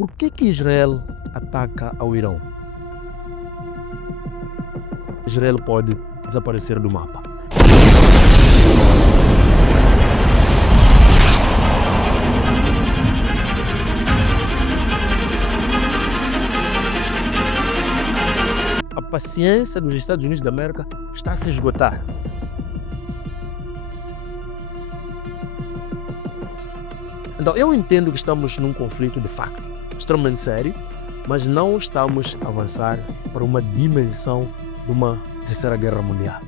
Por que Israel ataca ao Irão? Israel pode desaparecer do mapa. A paciência dos Estados Unidos da América está a se esgotar. Então, eu entendo que estamos num conflito de facto extremamente sério, mas não estamos a avançar para uma dimensão de uma terceira guerra mundial.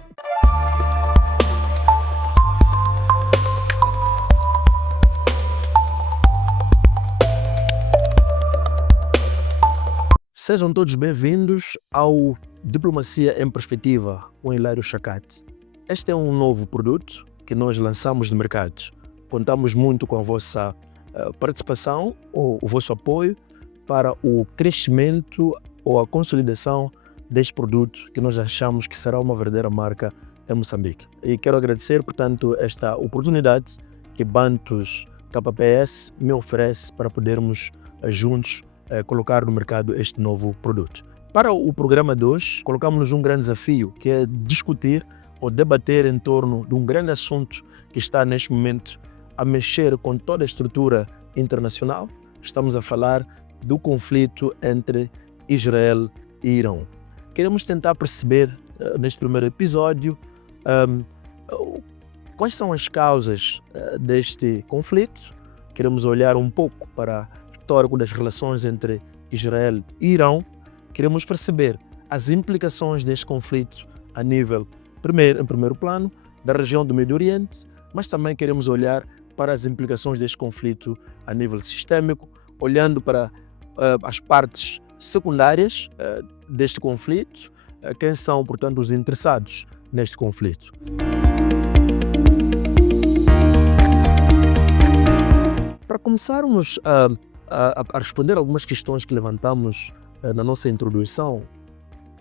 Sejam todos bem-vindos ao Diplomacia em Perspectiva, com Hilário Chacate. Este é um novo produto que nós lançamos no mercado. Contamos muito com a vossa participação ou o vosso apoio para o crescimento ou a consolidação deste produto que nós achamos que será uma verdadeira marca em Moçambique. E quero agradecer, portanto, esta oportunidade que Bantus KPS me oferece para podermos juntos colocar no mercado este novo produto. Para o programa de hoje, colocamos-nos um grande desafio, que é discutir ou debater em torno de um grande assunto que está neste momento a mexer com toda a estrutura internacional. Estamos a falar do conflito entre Israel e Irão. Queremos tentar perceber, neste primeiro episódio, quais são as causas deste conflito. Queremos olhar um pouco para o histórico das relações entre Israel e Irão. Queremos perceber as implicações deste conflito a nível, em primeiro plano, da região do Médio Oriente, mas também queremos olhar para as implicações deste conflito a nível sistêmico, olhando para as partes secundárias deste conflito, quem são, portanto, os interessados neste conflito. Para começarmos a responder algumas questões que levantamos na nossa introdução,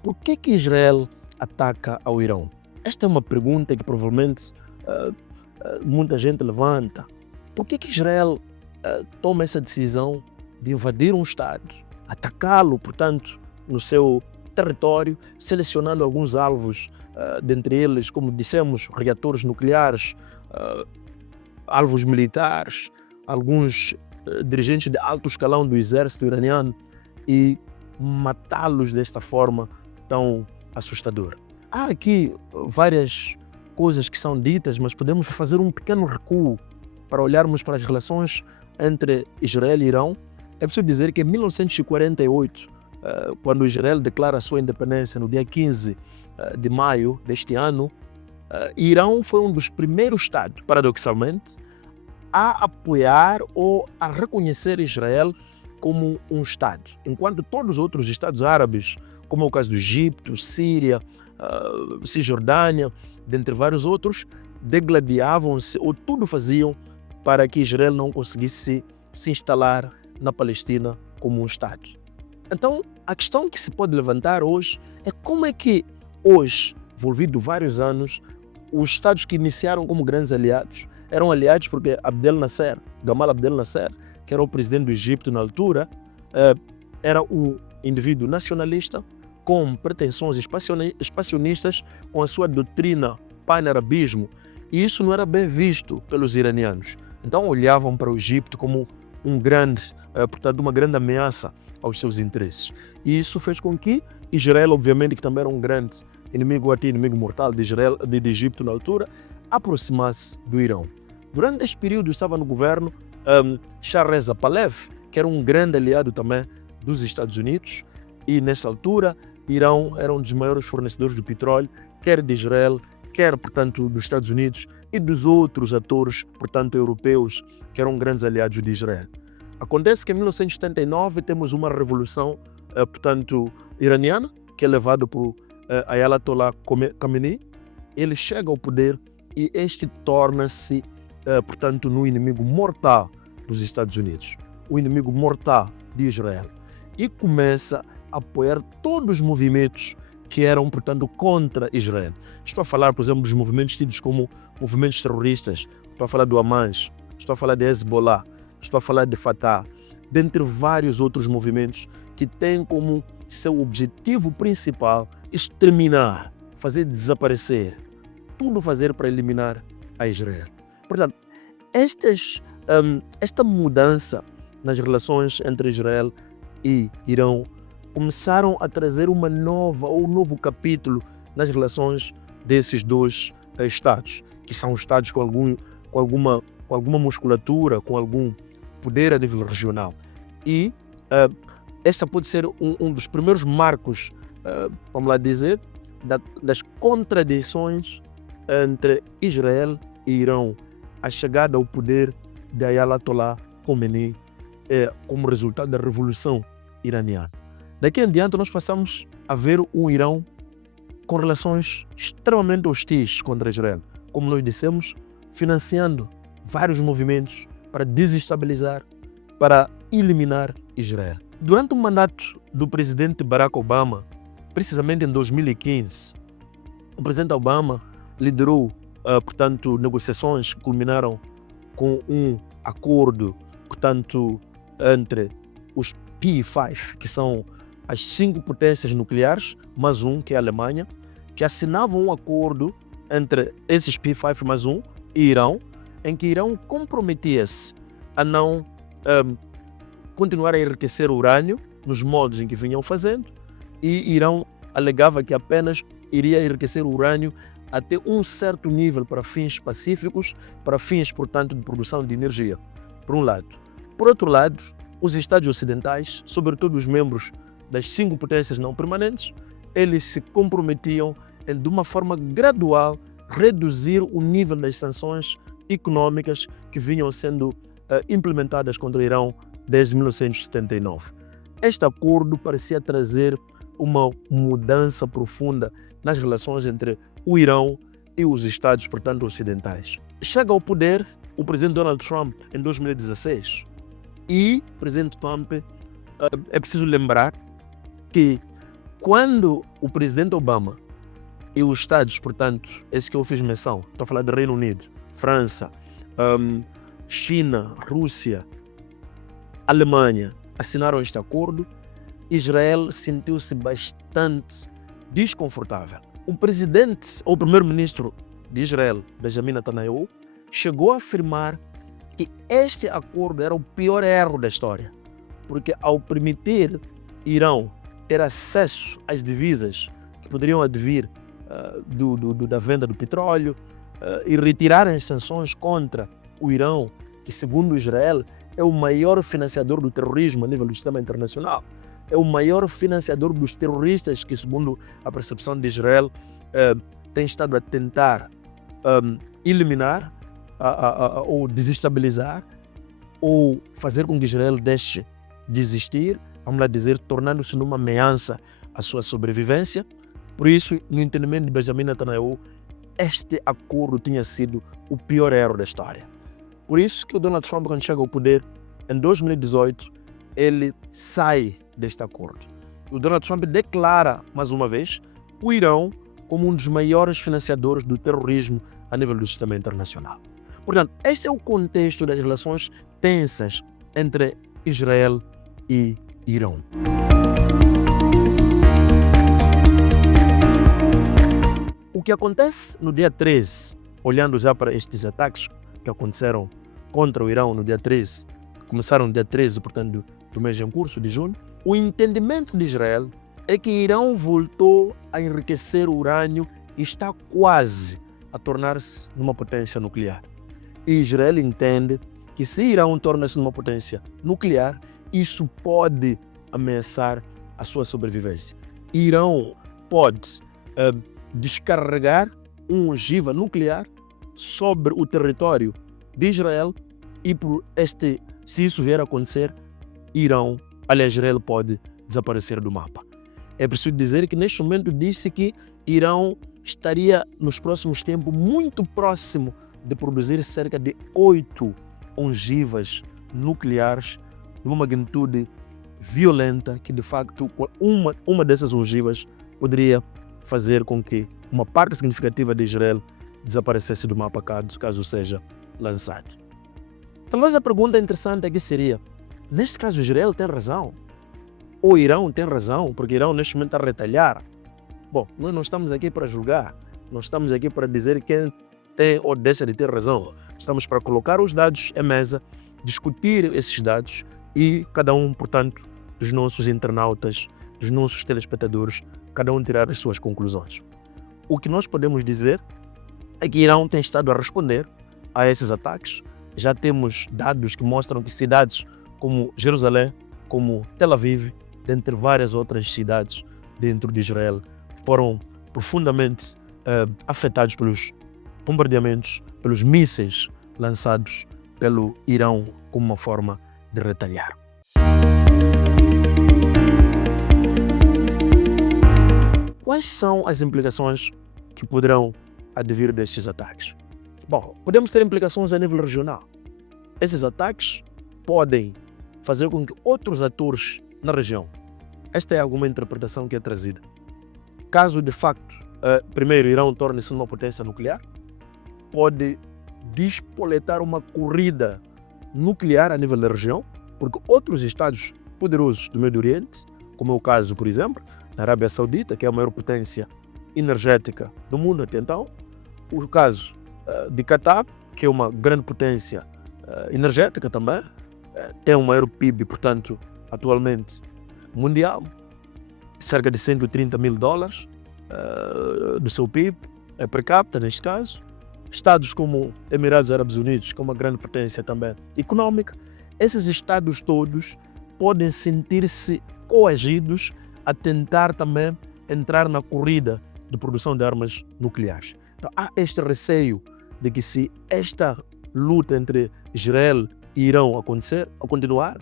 por que Israel ataca ao Irão? Esta é uma pergunta que provavelmente muita gente levanta. Por que Israel toma essa decisão de invadir um Estado, atacá-lo, portanto, no seu território, selecionando alguns alvos, dentre eles, como dissemos, reatores nucleares, alvos militares, alguns dirigentes de alto escalão do exército iraniano, e matá-los desta forma tão assustadora? Há aqui várias coisas que são ditas, mas podemos fazer um pequeno recuo para olharmos para as relações entre Israel e Irão. É preciso dizer que em 1948, quando Israel declara a sua independência no dia 15 de maio deste ano, Irão foi um dos primeiros estados, paradoxalmente, a apoiar ou a reconhecer Israel como um Estado, enquanto todos os outros Estados árabes, como é o caso do Egito, Síria, Cisjordânia, dentre vários outros, degladiavam-se ou tudo faziam para que Israel não conseguisse se instalar na Palestina como um Estado. Então, a questão que se pode levantar hoje é como é que hoje, envolvido vários anos, os Estados que iniciaram como grandes aliados, eram aliados porque Gamal Abdel Nasser, que era o presidente do Egito na altura, era um indivíduo nacionalista com pretensões expansionistas, com a sua doutrina pan-arabismo, e isso não era bem visto pelos iranianos. Então olhavam para o Egito como uma grande ameaça aos seus interesses. E isso fez com que Israel, obviamente, que também era um grande inimigo mortal de Egito na altura, aproximasse do Irão. Durante este período estava no governo Shah Reza Pahlavi, que era um grande aliado também dos Estados Unidos, e nessa altura Irão era um dos maiores fornecedores de petróleo, quer de Israel, quer, portanto, dos Estados Unidos e dos outros atores, portanto, europeus, que eram grandes aliados de Israel. Acontece que em 1979 temos uma revolução, portanto, iraniana, que é levada por Ayatollah Khamenei. Ele chega ao poder e este torna-se, portanto, no inimigo mortal dos Estados Unidos, o inimigo mortal de Israel, e começa a apoiar todos os movimentos que eram, portanto, contra Israel. Estou a falar, por exemplo, dos movimentos tidos como movimentos terroristas. Estou a falar do Hamas, estou a falar de Hezbollah, estou a falar de Fatah, dentre vários outros movimentos que têm como seu objetivo principal exterminar, fazer desaparecer, tudo fazer para eliminar a Israel. Portanto, esta mudança nas relações entre Israel e Irão começaram a trazer um novo capítulo nas relações desses dois estados, que são estados com alguma musculatura, com algum poder a nível regional. E esta pode ser um dos primeiros marcos, vamos lá dizer, das contradições entre Israel e Irão, a chegada ao poder de Ayatollah Khomeini como resultado da Revolução Iraniana. Daqui em diante nós passamos a ver um Irão com relações extremamente hostis contra Israel, como nós dissemos, financiando vários movimentos para desestabilizar, para eliminar Israel. Durante o mandato do presidente Barack Obama, precisamente em 2015, o presidente Obama liderou, portanto, negociações que culminaram com um acordo, portanto, entre os P5, que são as 5 potências nucleares, mais um, que é a Alemanha, que assinavam um acordo entre esses P5 mais um e Irão, em que Irão comprometia-se a não continuar a enriquecer urânio nos moldes em que vinham fazendo, e Irão alegava que apenas iria enriquecer urânio até um certo nível para fins pacíficos, para fins, portanto, de produção de energia, por um lado. Por outro lado, os Estados ocidentais, sobretudo os membros das 5 potências não permanentes, eles se comprometiam em, de uma forma gradual, reduzir o nível das sanções econômicas que vinham sendo implementadas contra o Irão desde 1979. Este acordo parecia trazer uma mudança profunda nas relações entre o Irão e os Estados, portanto, ocidentais. Chega ao poder o presidente Donald Trump em 2016 e o presidente Trump, é preciso lembrar que quando o presidente Obama e os Estados, portanto, esses que eu fiz menção, estou a falar do Reino Unido, França, China, Rússia, Alemanha, assinaram este acordo, Israel sentiu-se bastante desconfortável. O presidente, ou primeiro-ministro de Israel, Benjamin Netanyahu, chegou a afirmar que este acordo era o pior erro da história, porque ao permitir Irão ter acesso às divisas que poderiam advir da venda do petróleo e retirar as sanções contra o Irão, que segundo Israel é o maior financiador do terrorismo a nível do sistema internacional, é o maior financiador dos terroristas que, segundo a percepção de Israel, tem estado a tentar eliminar ou desestabilizar ou fazer com que Israel deixe de existir, vamos lá dizer, tornando-se numa ameaça à sua sobrevivência. Por isso, no entendimento de Benjamin Netanyahu, este acordo tinha sido o pior erro da história. Por isso que o Donald Trump, quando chega ao poder, em 2018, ele sai deste acordo. O Donald Trump declara, mais uma vez, o Irão como um dos maiores financiadores do terrorismo a nível do sistema internacional. Portanto, este é o contexto das relações tensas entre Israel e Irão. O que acontece no dia 13, olhando já para estes ataques que aconteceram contra o Irão no dia 13, que começaram no dia 13, portanto, do mês em curso de junho, o entendimento de Israel é que Irão voltou a enriquecer o urânio e está quase a tornar-se numa potência nuclear. E Israel entende que se Irão torna-se numa potência nuclear, isso pode ameaçar a sua sobrevivência. Irão pode descarregar uma ogiva nuclear sobre o território de Israel e se isso vier a acontecer, Israel pode desaparecer do mapa. É preciso dizer que neste momento disse que Irão estaria nos próximos tempos muito próximo de produzir cerca de 8 ogivas nucleares de uma magnitude violenta que de facto uma dessas ogivas poderia fazer com que uma parte significativa de Israel desaparecesse do mapa caso seja lançado. Talvez a pergunta interessante aqui seria: neste caso Israel tem razão, ou Irão tem razão, porque Irão neste momento está a retalhar. Bom, nós não estamos aqui para julgar, nós estamos aqui para dizer quem tem ou deixa de ter razão. Estamos para colocar os dados à mesa, discutir esses dados e cada um, portanto, dos nossos internautas, dos nossos telespectadores, cada um tirar as suas conclusões. O que nós podemos dizer é que Irão tem estado a responder a esses ataques. Já temos dados que mostram que cidades como Jerusalém, como Tel Aviv, dentre várias outras cidades dentro de Israel, foram profundamente afetados pelos bombardeamentos, pelos mísseis lançados pelo Irão como uma forma de retalhar. Quais são as implicações que poderão advir destes ataques? Bom, podemos ter implicações a nível regional. Esses ataques podem fazer com que outros atores na região, esta é alguma interpretação que é trazida, caso de facto, primeiro, Irão torne-se uma potência nuclear, pode despoletar uma corrida nuclear a nível da região, porque outros estados poderosos do Médio Oriente, como é o caso, por exemplo, da Arábia Saudita, que é a maior potência energética do mundo até então, o caso de Catar, que é uma grande potência energética também, tem o maior PIB, portanto, atualmente mundial, cerca de 130 mil dólares do seu PIB, per capita neste caso. Estados como Emirados Árabes Unidos, que é uma grande potência também econômica, esses estados todos podem sentir-se coagidos a tentar também entrar na corrida de produção de armas nucleares. Então, há este receio de que se esta luta entre Israel e Irão continuar,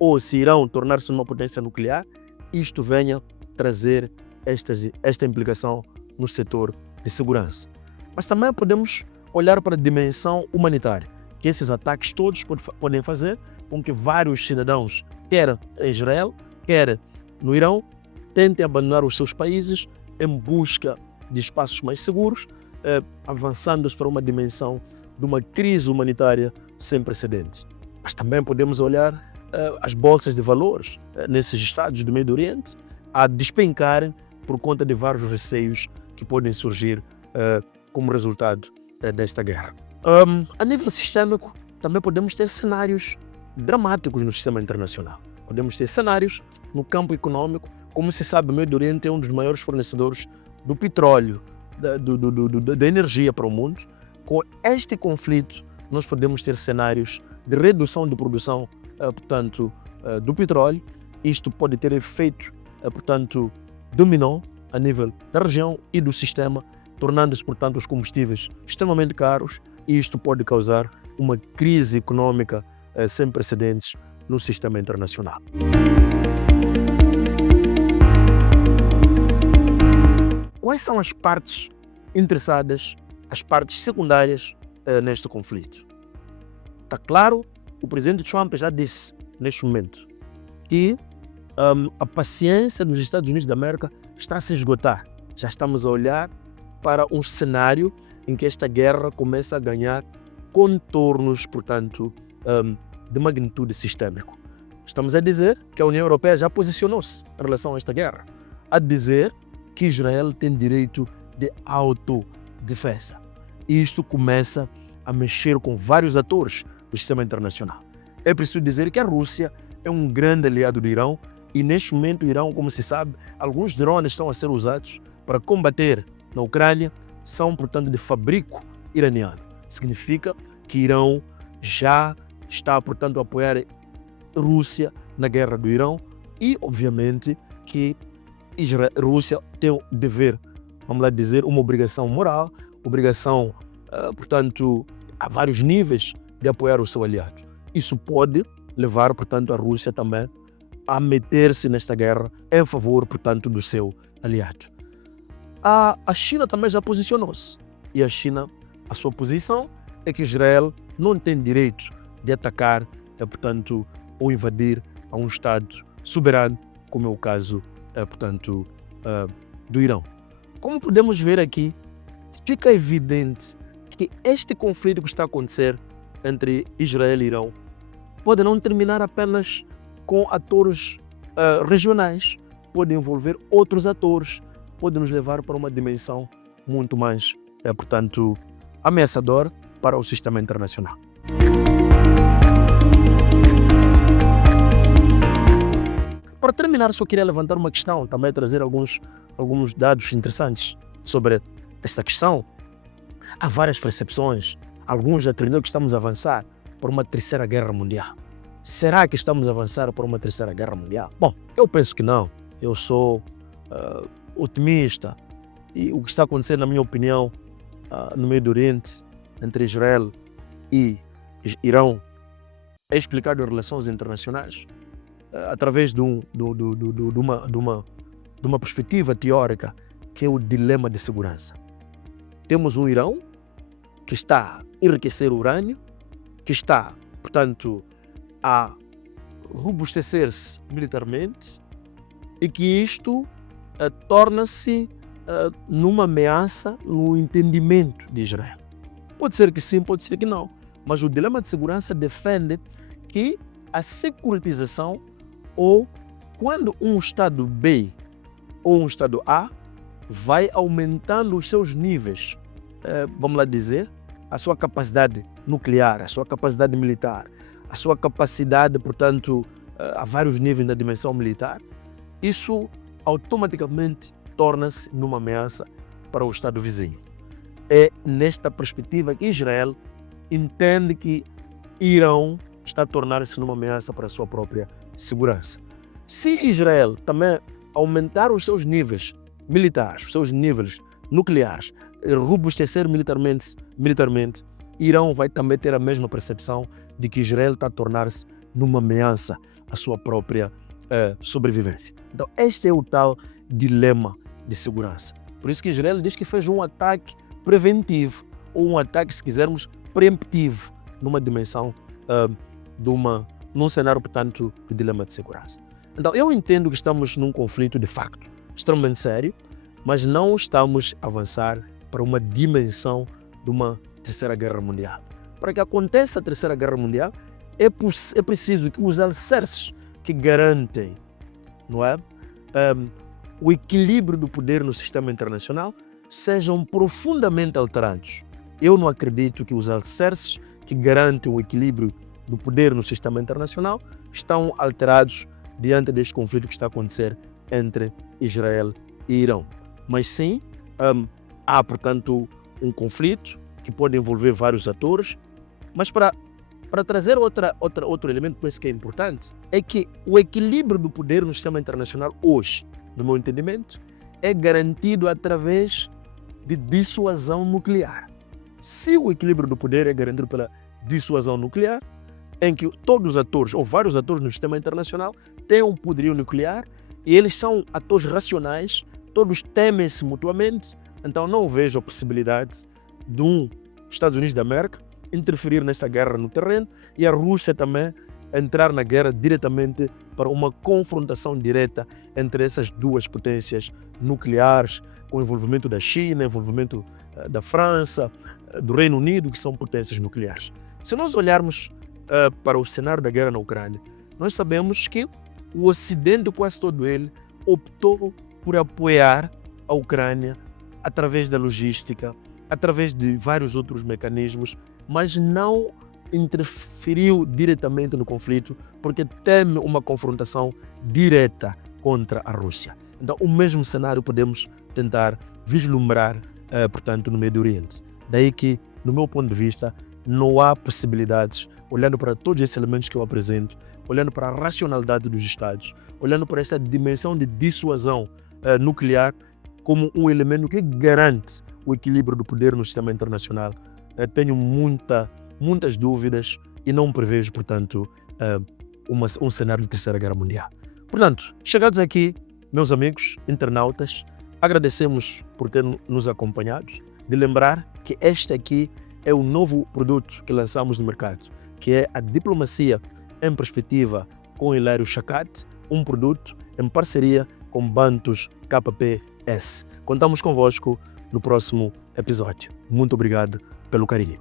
ou se Irão tornar-se uma potência nuclear, isto venha trazer esta implicação no setor de segurança. Mas também podemos olhar para a dimensão humanitária, que esses ataques todos podem fazer com que vários cidadãos, quer em Israel, quer no Irão, tentem abandonar os seus países em busca de espaços mais seguros, avançando para uma dimensão de uma crise humanitária sem precedentes. Mas também podemos olhar as bolsas de valores nesses estados do Médio Oriente a despencarem por conta de vários receios que podem surgir como resultado desta guerra. A nível sistêmico, também podemos ter cenários dramáticos no sistema internacional. Podemos ter cenários no campo econômico. Como se sabe, o Médio Oriente é um dos maiores fornecedores do petróleo, da energia para o mundo. Com este conflito, nós podemos ter cenários de redução de produção, portanto, do petróleo. Isto pode ter efeito, portanto, dominó a nível da região e do sistema, tornando-se, portanto, os combustíveis extremamente caros, e isto pode causar uma crise econômica sem precedentes no sistema internacional. Quais são as partes interessadas, as partes secundárias neste conflito? Está claro, o presidente Trump já disse neste momento que a paciência dos Estados Unidos da América está a se esgotar. Já estamos a olhar para um cenário em que esta guerra começa a ganhar contornos, portanto, de magnitude sistêmica. Estamos a dizer que a União Europeia já posicionou-se em relação a esta guerra, a dizer que Israel tem direito de autodefesa. Isto começa a mexer com vários atores do sistema internacional. É preciso dizer que a Rússia é um grande aliado do Irão e, neste momento, o Irão, como se sabe, alguns drones estão a ser usados para combater na Ucrânia, são, portanto, de fabrico iraniano. Significa que Irão já está, portanto, a apoiar a Rússia na guerra do Irão e, obviamente, que a Rússia tem o dever, vamos lá dizer, uma obrigação moral, obrigação, portanto, a vários níveis de apoiar o seu aliado. Isso pode levar, portanto, a Rússia também a meter-se nesta guerra em favor, portanto, do seu aliado. A China também já posicionou-se. E a China, a sua posição é que Israel não tem direito de atacar, portanto, ou invadir a um Estado soberano, como é o caso, portanto, do Irão. Como podemos ver aqui, fica evidente que este conflito que está a acontecer entre Israel e Irão pode não terminar apenas com atores regionais, pode envolver outros atores, pode nos levar para uma dimensão muito mais, portanto, ameaçadora para o sistema internacional. Para terminar, só queria levantar uma questão, também trazer alguns dados interessantes sobre esta questão. Há várias percepções, alguns já acreditam que estamos a avançar para uma terceira guerra mundial. Será que estamos a avançar para uma terceira guerra mundial? Bom, eu penso que não. Eu sou otimista e o que está acontecendo, na minha opinião, no Médio Oriente, entre Israel e Irão, é explicado em relações internacionais através de uma perspectiva teórica, que é o dilema de segurança. Temos um Irão que está a enriquecer o urânio, que está, portanto, a robustecer-se militarmente e que isto torna-se numa ameaça no entendimento de Israel. Pode ser que sim, pode ser que não, mas o dilema de segurança defende que a securitização, ou quando um Estado B ou um Estado A vai aumentando os seus níveis, vamos lá dizer, a sua capacidade nuclear, a sua capacidade militar, a sua capacidade, portanto, a vários níveis da dimensão militar, isso automaticamente torna-se numa ameaça para o Estado vizinho. É nesta perspectiva que Israel entende que Irão está a tornar-se numa ameaça para a sua própria segurança. Se Israel também aumentar os seus níveis militares, os seus níveis nucleares, robustecer militarmente, Irão vai também ter a mesma percepção de que Israel está a tornar-se numa ameaça à sua própria sobrevivência. Então, este é o tal dilema de segurança. Por isso que Israel diz que fez um ataque preventivo, ou um ataque, se quisermos, preemptivo, numa dimensão num cenário, portanto, de dilema de segurança. Então, eu entendo que estamos num conflito de facto extremamente sério, mas não estamos a avançar para uma dimensão de uma terceira guerra mundial. Para que aconteça a terceira guerra mundial, é preciso que os alicerces que garantem, não é, o equilíbrio do poder no sistema internacional sejam profundamente alterados. Eu não acredito que os alicerces que garantem o equilíbrio do poder no sistema internacional estão alterados diante deste conflito que está a acontecer entre Israel e Irão. Mas sim, há, portanto, um conflito que pode envolver vários atores, mas para trazer outro elemento que penso que é importante, é que o equilíbrio do poder no sistema internacional hoje, no meu entendimento, é garantido através de dissuasão nuclear. Se o equilíbrio do poder é garantido pela dissuasão nuclear, em que todos os atores, ou vários atores no sistema internacional, têm um poderio nuclear e eles são atores racionais, todos temem-se mutuamente, então não vejo a possibilidade de Estados Unidos da América interferir nesta guerra no terreno e a Rússia também entrar na guerra diretamente para uma confrontação direta entre essas duas potências nucleares, com o envolvimento da China, envolvimento da França, do Reino Unido, que são potências nucleares. Se nós olharmos para o cenário da guerra na Ucrânia, nós sabemos que o Ocidente, quase todo ele, optou por apoiar a Ucrânia através da logística, através de vários outros mecanismos, mas não interferiu diretamente no conflito, porque teme uma confrontação direta contra a Rússia. Então, o mesmo cenário podemos tentar vislumbrar, portanto, no Médio Oriente. Daí que, no meu ponto de vista, não há possibilidades, olhando para todos esses elementos que eu apresento, olhando para a racionalidade dos Estados, olhando para esta dimensão de dissuasão nuclear como um elemento que garante o equilíbrio do poder no sistema internacional. Tenho muitas dúvidas e não prevejo, portanto, um cenário de terceira guerra mundial. Portanto, chegados aqui, meus amigos internautas, agradecemos por ter nos acompanhado, de lembrar que este aqui é o novo produto que lançamos no mercado, que é a Diplomacia em Perspectiva com Hilário Chacat, um produto em parceria com Bantus KPS. Contamos convosco no próximo episódio. Muito obrigado pelo carinho.